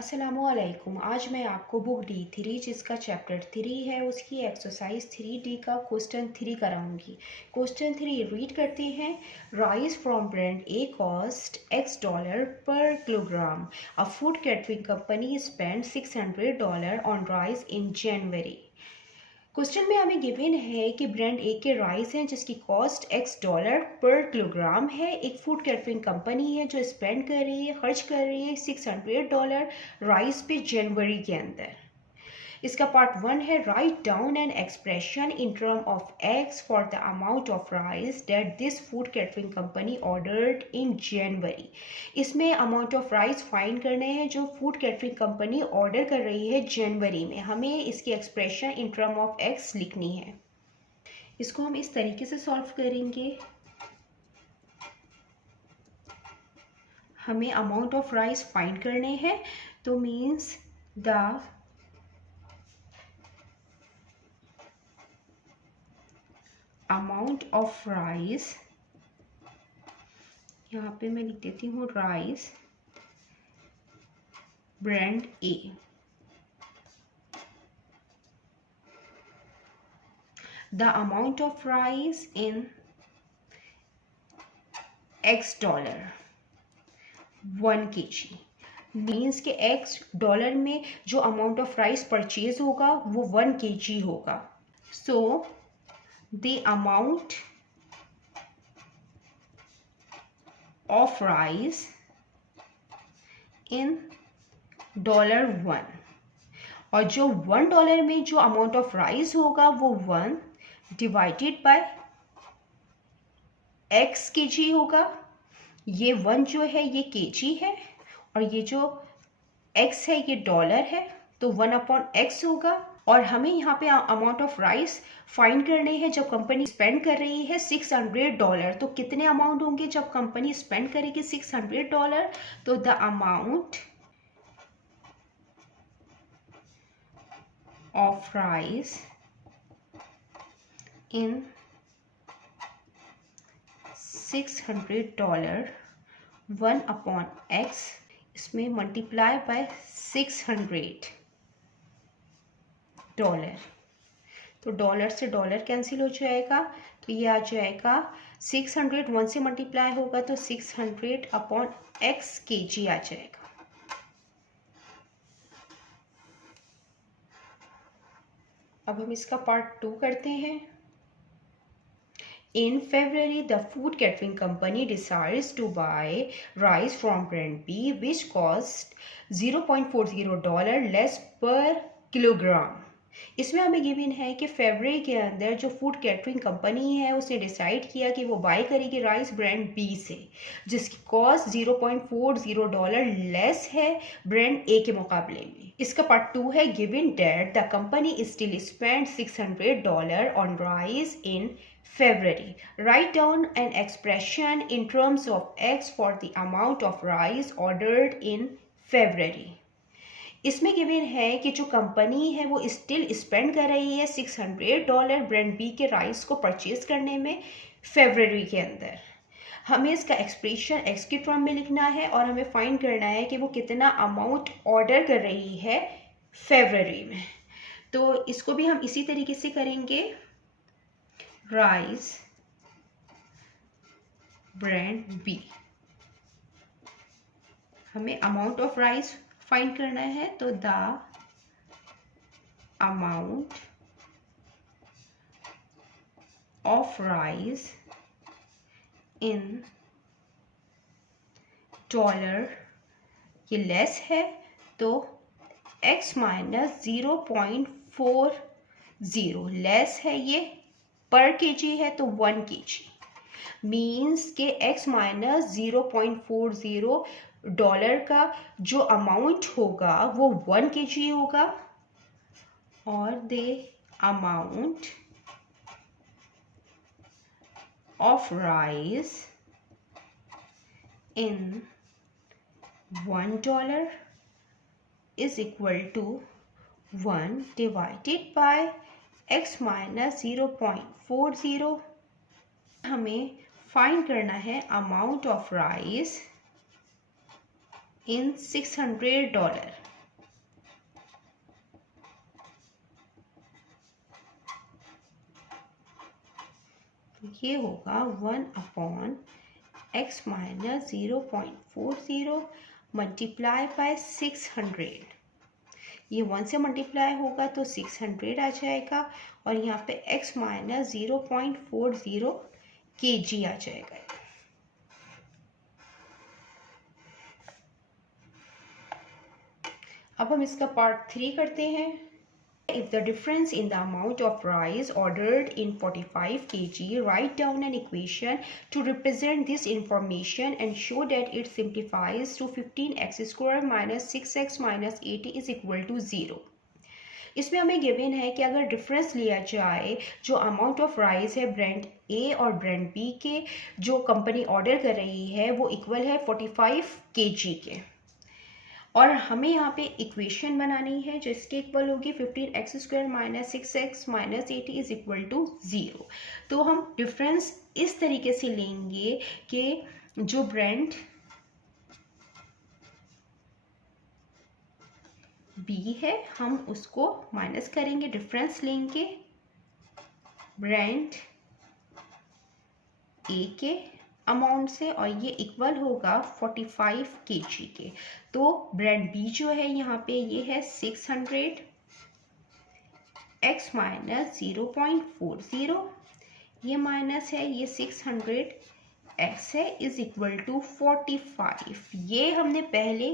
अस्सलामुअलैकुम। आज मैं आपको बुक D3 जिसका चैप्टर 3 है उसकी एक्सरसाइज 3D का क्वेश्चन 3 कराऊंगी। क्वेश्चन 3 रीड करते हैं। Rice from brand A cost $X पर kilogram. A food catering company spend $600 on rice in January. Question में हमें गिवन है कि ब्रांड ए के राइस हैं जिसकी कॉस्ट $X पर किलोग्राम है। एक फूड कैटरिंग कंपनी है जो स्पेंड कर रही है, खर्च कर रही है $600 राइस पे जनवरी के अंदर। इसका पार्ट 1 है, write down an expression in term of X for the amount of rice that this food catering company ordered in January. इसमें अमाउंट ऑफ राइस फाइंड करने हैं जो फूड कैटरिंग कंपनी ऑर्डर कर रही है जनवरी में। हमें इसकी expression in term of x लिखनी है। इसको हम इस तरीके से सॉल्व करेंगे। हमें अमाउंट ऑफ राइस फाइंड करने हैं, तो means the amount of rice, यहाँ पे मैं लिख देती हूँ rice brand A. The amount of rice in $X 1 kg means के $X में जो अमाउंट ऑफ राइस परचेज होगा वो 1 kg होगा। सो the amount of rice in $1 और जो $1 में जो अमाउंट ऑफ राइस होगा वो 1 डिवाइडेड बाय X kg होगा। ये 1 जो है ये kg है और ये जो X है ये डॉलर है, तो 1/X होगा। और हमें यहाँ पे अमाउंट ऑफ राइस फाइंड करने हैं जब कंपनी स्पेंड कर रही है $600। तो कितने अमाउंट होंगे जब कंपनी स्पेंड करेगी $600? तो the amount of rice in $600 1/X, इसमें मल्टीप्लाई बाय $600। तो डॉलर से डॉलर कैंसिल हो जाएगा, तो ये आ जाएगा 600 1 से मल्टीप्लाई होगा तो 600/X kg आ जाएगा। अब हम इसका पार्ट 2 करते हैं। In February, the food catering company decides to buy rice from brand B, which cost $0.40 less per kilogram. इसमें हमें गिवन है कि फरवरी के अंदर जो फूड कैटरिंग कंपनी है उसने डिसाइड किया कि वो बाय करेगी राइस ब्रांड बी से, जिसकी कॉस्ट $0.40 लेस है ब्रांड ए के मुकाबले में। इसका पार्ट 2 है, given that the company still spend $600 on rice in February. Write down an expression in terms of X for the amount of rice ordered in February. इसमें given है कि जो कंपनी है वो स्टिल स्पेंड कर रही है $600 ब्रांड बी के राइस को परचेज करने में फरवरी के अंदर। हमें इसका एक्सप्रेशन एक्स के टर्म में लिखना है और हमें फाइंड करना है कि वो कितना अमाउंट ऑर्डर कर रही है फरवरी में। तो इसको भी हम इसी तरीके से करेंगे। राइस ब्रांड बी, हमें अमाउंट ऑफ राइस फाइंड करना है, तो the amount of rice in dollar, ये लेस है तो X - 0.40 लेस है, ये पर केजी है तो 1 kg मीन्स के X - 0.40 का जो अमाउंट होगा वो 1 kg होगा और the amount of rice in $1 is equal to 1 divided by X - 0.40। हमें फाइंड करना है अमाउंट ऑफ राइस इन $600। ये होगा 1/x माइनस 0.40 मल्टीप्लाई बाय 600। ये 1 से मल्टीप्लाई होगा तो 600 आ जाएगा और यहाँ पे x माइनस 0.40 kg आ जाएगा। अब हम इसका पार्ट 3 करते हैं। If the difference in the amount of rice ordered in 45 kg, write down an equation to represent this information and show that it simplifies to 15x square minus 6x minus 80 is equal to 0. इसमें हमें given है कि अगर difference लिया जाए, जो amount of rice है brand ए और ब्रांड बी के, जो कंपनी ऑर्डर कर रही है, वो इक्वल है 45 kg के, और हमें यहाँ पे इक्वेशन बनानी है जो इसके इक्वल होगी 15x square minus 6x minus 80 is equal to 0। तो हम डिफरेंस इस तरीके से लेंगे कि जो ब्रांड बी है हम उसको माइनस करेंगे, डिफरेंस लेंगे ब्रांड ए के अमाउंट से, और ये इक्वल होगा 45 kg के। तो ब्रांड बी जो है यहाँ पे ये है 600 x माइनस 0.40, ये माइनस है ये 600 x है इज इक्वल टू 45। ये हमने पहले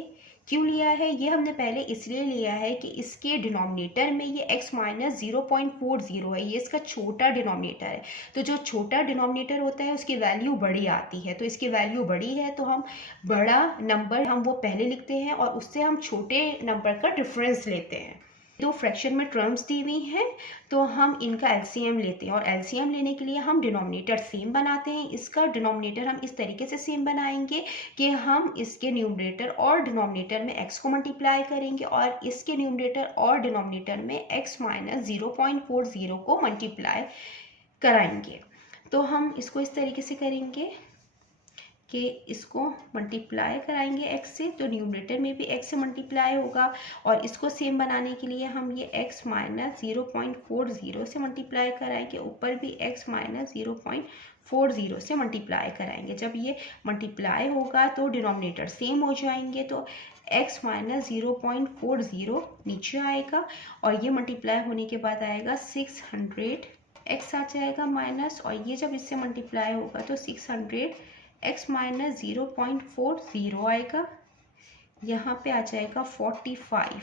क्यों लिया है? ये हमने पहले इसलिए लिया है कि इसके डिनोमिनेटर में ये x माइनस 0.40 है, ये इसका छोटा डिनोमिनेटर है। तो जो छोटा डिनोमिनेटर होता है उसकी वैल्यू बड़ी आती है, तो इसकी वैल्यू बड़ी है तो हम बड़ा नंबर हम वो पहले लिखते हैं और उससे हम छोटे नंबर का डिफरेंस लेते हैं। दो फ्रैक्शन में टर्म्स दी हुई हैं तो हम इनका एलसीएम लेते हैं, और एलसीएम लेने के लिए हम डिनोमिनेटर सेम बनाते हैं। इसका डिनोमिनेटर हम इस तरीके से सेम बनाएंगे कि हम इसके न्यूमरेटर और डिनोमिनेटर में x को मल्टीप्लाई करेंगे और इसके न्यूमरेटर और डिनोमिनेटर में x माइनस 0.40 को मल्टीप्लाई कराएंगे। तो हम इसको इस तरीके से करेंगे कि इसको मल्टीप्लाई कराएंगे x से, तो न्यूमरेटर में भी x से मल्टीप्लाई होगा, और इसको सेम बनाने के लिए हम ये x माइनस 0.40 से मल्टीप्लाई कराएंगे, ऊपर भी x माइनस 0.40 से मल्टीप्लाई कराएंगे। जब ये मल्टीप्लाई होगा तो डिनोमिनेटर सेम हो जाएंगे, तो x माइनस 0.40 नीचे आएगा और ये मल्टीप्लाई होने के बाद आएगा 600 x आ जाएगा माइनस, और ये जब इससे मल्टीप्लाई होगा तो 600 x माइनस 0.40 आएगा, यहाँ पे आ जाएगा 45,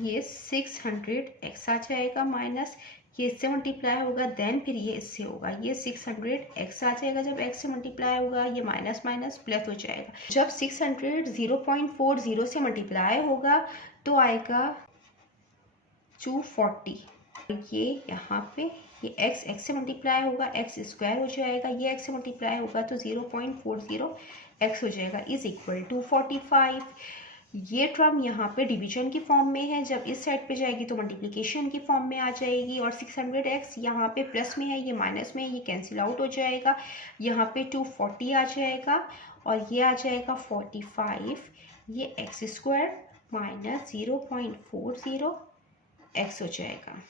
ये 600 x आ जाएगा माइनस, ये इससे मल्टीप्लाई होगा, देन फिर ये इससे होगा, ये 600 x आ जाएगा, जब x से मल्टीप्लाई होगा ये माइनस माइनस प्लस हो जाएगा। जब 600 0.40 से मल्टीप्लाई होगा तो आएगा 240, ये यहाँ पे ये x से मल्टीप्लाई होगा x स्क्वायर हो जाएगा, ये x से मल्टीप्लाई होगा तो 0.40 x हो जाएगा इज इक्वल टू 45। ये टर्म यहाँ पे डिवीजन की फॉर्म में है, जब इस साइड पे जाएगी तो मल्टीप्लिकेशन की फॉर्म में आ जाएगी, और 600x यहाँ पे प्लस में है, ये माइनस में है, ये कैंसिल आउट हो जाएगा, यहाँ पे 240 आ जाएगा और ये आ जाएगा 45, ये x स्क्वायर माइनस 0.40 x हो जाएगा,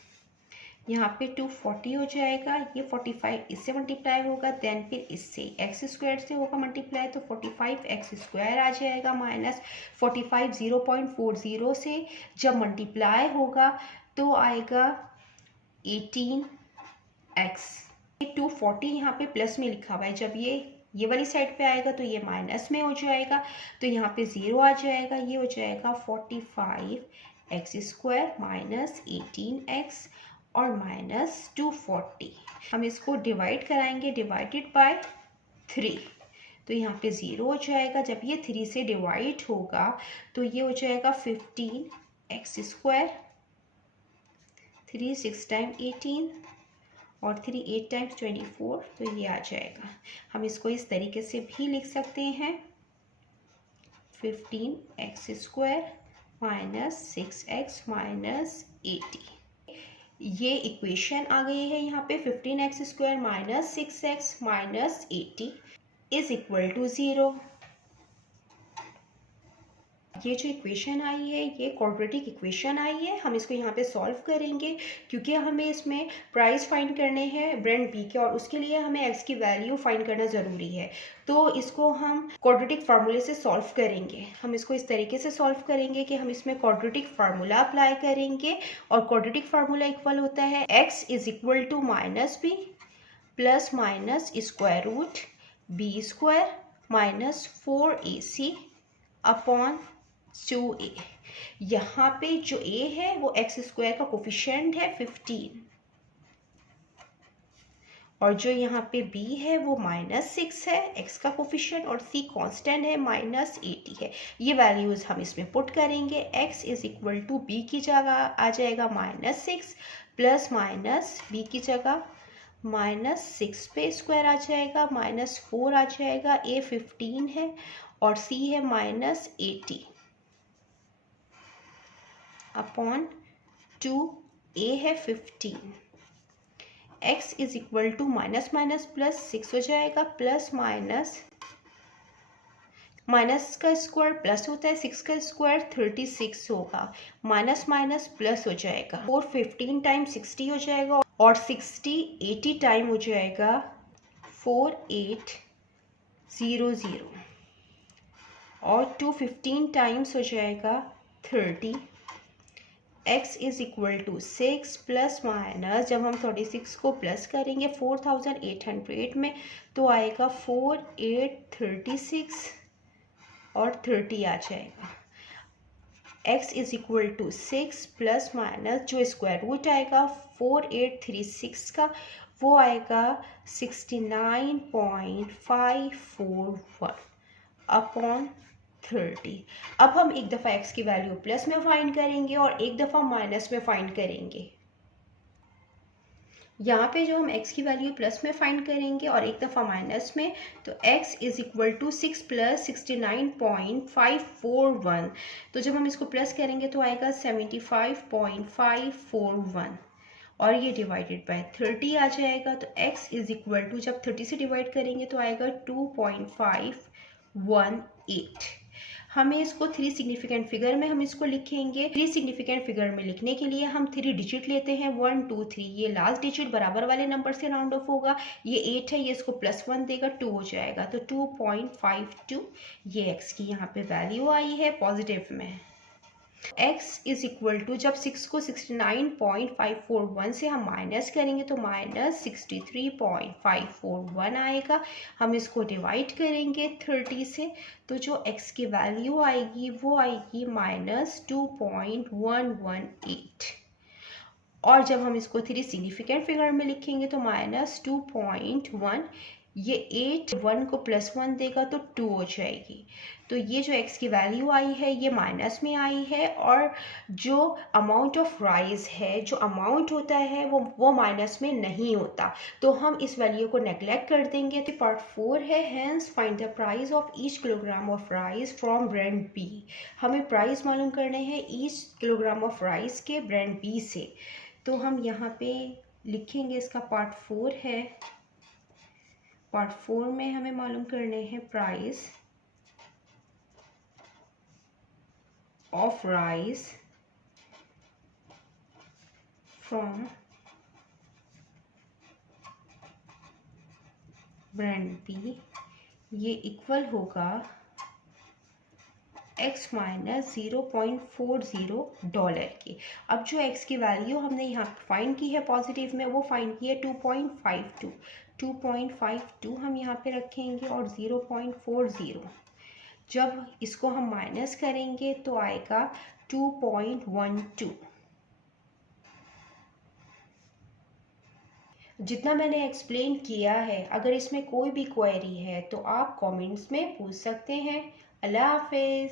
यहाँ पे 240 हो जाएगा, ये 45 इससे मल्टीप्लाई होगा, देन फिर इससे x स्क्वायर से होगा मल्टीप्लाई, तो 45x स्क्वायर आ जाएगा माइनस 45 0.40 से जब मल्टीप्लाई होगा तो आएगा 18x। 240 यहाँ पे प्लस में लिखा हुआ है, जब ये वाली साइड पे आएगा तो ये माइनस में हो जाएगा, तो यहाँ पे 0 आ जाएगा, ये हो जाएगा 45x स्क्वायर माइनस 18x और माइनस 240। हम इसको डिवाइड कराएंगे, डिवाइडेड बाय 3, तो यहाँ पे 0 हो जाएगा, जब ये 3 से डिवाइड होगा तो ये हो जाएगा 15x स्क्वायर, 3 6 टाइम 18 और 3 8 टाइम्स 24, तो ये आ जाएगा। हम इसको इस तरीके से भी लिख सकते हैं 15x square minus 6x minus 80। ये इक्वेशन आ गई है यहाँ पे 15x square minus 6x minus 80 is equal to 0। ये जो इक्वेशन आई है ये क्वाड्रेटिक इक्वेशन आई है। हम इसको यहाँ पे सॉल्व करेंगे क्योंकि हमें इसमें प्राइस फाइंड करने हैं ब्रांड बी के, और उसके लिए हमें एक्स की वैल्यू फाइंड करना ज़रूरी है। तो इसको हम क्वाड्रेटिक फार्मूले से सॉल्व करेंगे। हम इसको इस तरीके से सॉल्व करेंगे कि हम इसमें क्वाड्रेटिक फार्मूला अप्लाई करेंगे, और क्वाड्रेटिक फार्मूला इक्वल होता है x is equal to minus B plus minus square root B square minus 4ac upon 2a। यहाँ पे जो a है वो x स्क्वायर का कोफिशिएंट है 15, और जो यहाँ पे b है वो -6 है x का कोफिशिएंट, और c कांस्टेंट है -80 है। ये वैल्यूज हम इसमें पुट करेंगे। x is equal to b की जगह आ जाएगा -6 प्लस माइनस b की जगह -6 पे स्क्वायर आ जाएगा, -4 आ जाएगा, a 15 है और c है -80 अपॉन 2a है 15। x is equal to minus minus plus 6 हो जाएगा, प्लस माइनस का स्क्वायर प्लस होता है, 6 का स्क्वायर 36 होगा, माइनस माइनस प्लस हो जाएगा, 4 15 टाइम 60 हो जाएगा, और 60 80 टाइम हो जाएगा 4800, और 2 15 टाइम्स हो जाएगा 30। x is equal to 6 plus minus, जब हम 36 को प्लस करेंगे 4800 में तो आएगा 4836 और 30 आ जाएगा। x is equal to 6 plus minus जो स्क्वायर रूट आएगा 4836 का वो आएगा 69.541 अपॉन 30। अब हम एक दफ़ा x की वैल्यू प्लस में फाइंड करेंगे और एक दफ़ा माइनस में फाइंड करेंगे। यहाँ पे जो हम x की वैल्यू प्लस में फाइंड करेंगे और एक दफ़ा माइनस में, तो x is equal to 6 plus 69.541, तो जब हम इसको प्लस करेंगे तो आएगा 75.541, और ये डिवाइडेड बाय 30 आ जाएगा। तो x इज इक्वल टू जब 30 से डिवाइड करेंगे तो आएगा 2.518। हमें इसको 3 सिग्निफिकेंट फिगर में हम इसको लिखेंगे। 3 सिग्निफिकेंट फिगर में लिखने के लिए हम 3 डिजिट लेते हैं, 1 2 3। ये लास्ट डिजिट बराबर वाले नंबर से राउंड ऑफ होगा। ये 8 है, ये इसको +1 देगा, 2 हो जाएगा, तो 2.52 ये x की यहाँ पे वैल्यू आई है पॉजिटिव में। x इज इक्वल टू जब 6 को 69.541 से हम माइनस करेंगे तो -63.541 आएगा। हम इसको डिवाइड करेंगे 30 से, तो जो x की वैल्यू आएगी वो आएगी -2.118, और जब हम इसको 3 सिग्निफिकेंट फिगर में लिखेंगे तो -2.1, ये 8 1 को +1 देगा तो 2 हो जाएगी। तो ये जो x की वैल्यू आई है ये माइनस में आई है, और जो अमाउंट ऑफ राइस है, जो अमाउंट होता है वो माइनस में नहीं होता, तो हम इस वैल्यू को नेग्लेक्ट कर देंगे। तो पार्ट 4 है, hence find the price of each kilogram of rice from brand B. हमें प्राइस मालूम करने हैं ईच किलोग्राम ऑफ राइस के ब्रांड बी से। तो हम यहाँ पे लिखेंगे, इसका पार्ट 4 है। पार्ट 4 में हमें मालूम करने हैं price of rice from brand B. ये इक्वल होगा x माइनस 0.40 डॉलर की। अब जो x की वैल्यू हमने यहाँ फाइंड की है पॉजिटिव में, वो फाइंड की है 2.52। 2.52 हम यहाँ पे रखेंगे, और 0.40 जब इसको हम माइनस करेंगे तो आएगा 2.12। जितना मैंने एक्सप्लेन किया है, अगर इसमें कोई भी क्वेरी है तो आप कमेंट्स में पूछ सकते हैं। अल्लाह हाफिज़।